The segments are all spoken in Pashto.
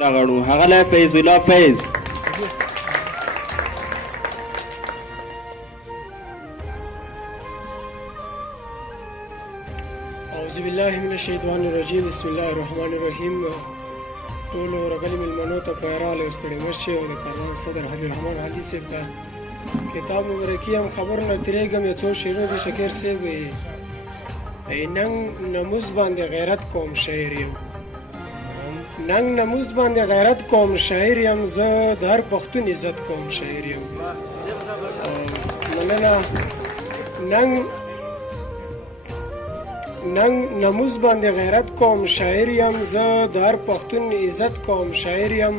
راغړو هغه فیض الله فیض. اعوذ بالله من الشیطان الرجیم. بسم الله الرحمن الرحیم. ټولو راغلي مېلمنو ته خویراله ستړي مشي او د کاروان صدر حبیب الرحمن علي صاحب ته کتاب مبارکي هم خبرو نه تېرېږم. یو څو شعرونه د شکر صاحب وایي ننګ نموز باندې غیرت کوم شاعر یم، ننګ نموز باندې غیرت کوم شاعر یم، زه د هر پښتون عزت کوم شاعر یم. مننه. ننګ نموز باندې غیرت کوم شاعر یم، زه د هر پښتون عزت کوم شاعر یم.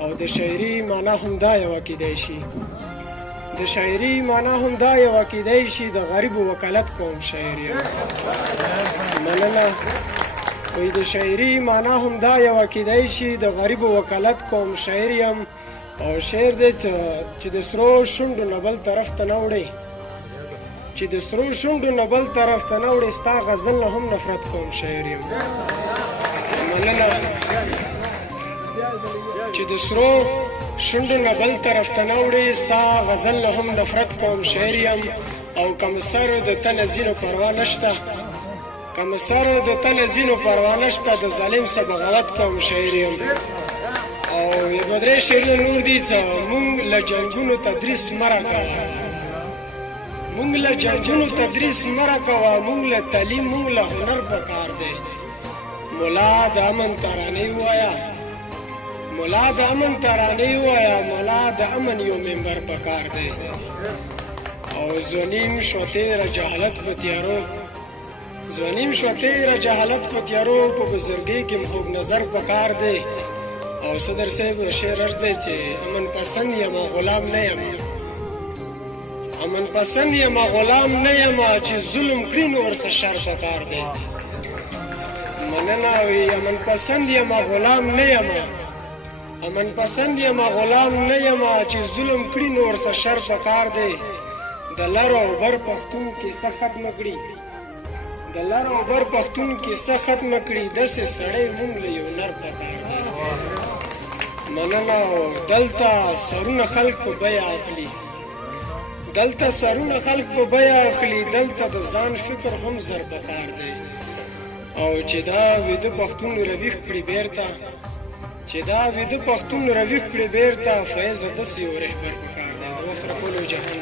او د شاعري معنا هم دا یوه کیدای شي، د شاعري معنا هم دا یوه کیدای شي د غریب وکالت کوم شاعر یم. مننه. وی د شاعري معنا هم دا یوه کیدای شي د غریب وکالت کوم شاعر یم. او شعر دی چې د سرو شونډو نه بل طرف ته نه وړې، چې د سرو شونډو نه بل طرف ته نه وړې، ستا غزل نه هم نفرت کوم شاعر یم. مننه. چې د سرو شونډو نه بل طرف ته نه وړې، ستا غزل نه هم نفرت کوم شاعر یم. او کم سر د تنه ځینو پروا نشته، کم سر د تنه ځینو پروا نشته، د ظالم څه بغاوت کوم شاعر یم. او یو دوه درې شعرونه نور دي چې مونږ له جنګونو تدریس مه راکوه، مونږ له جنګونو تدریس مه راکوه، مونږ له تعلیم مونږ له هنر پکار دی. ملا د امن ترانې ووایه، ملا د امن ترانې ووایه، ملا د امن یو ممبر پکار دی. او ځوانیم شوه تېره جهالت په تیارو، ځوانیم شوه تېره جهالت په تیارو، په بزرګۍ کې خوږ نظر پکار دی. او صدر صاحب شعر عرض دی چې امن پسند یم غلام نه یم، امن پسند یم غلام نه یم، چې ظلم کړي نو ورڅه شر پکار دی. مننه. وی امن پسند یم غلام نه یم، امن پسند یم غلام نه یم، چې ظلم کړي نو ورڅه شر پکار دی. د لر او بر پښتون کې څه ختمه کړي، د لر او بر پښتون کې څه ختمه کړي، داسې سړی مونږ له یو نر پکار دی. مننه. دلته سرونه خلق په بیه اخلي، دلته سرونه خلق په بیه اخلي، دلته د ځان فکر هم زر پکار دی. او چې دا ویده پښتون رویښ کړي بیرته، چې دا ویده پښتون رویښ کړي بیرته، فیضه داسې یو رهبر پکار دی. د وخت راکولو جهان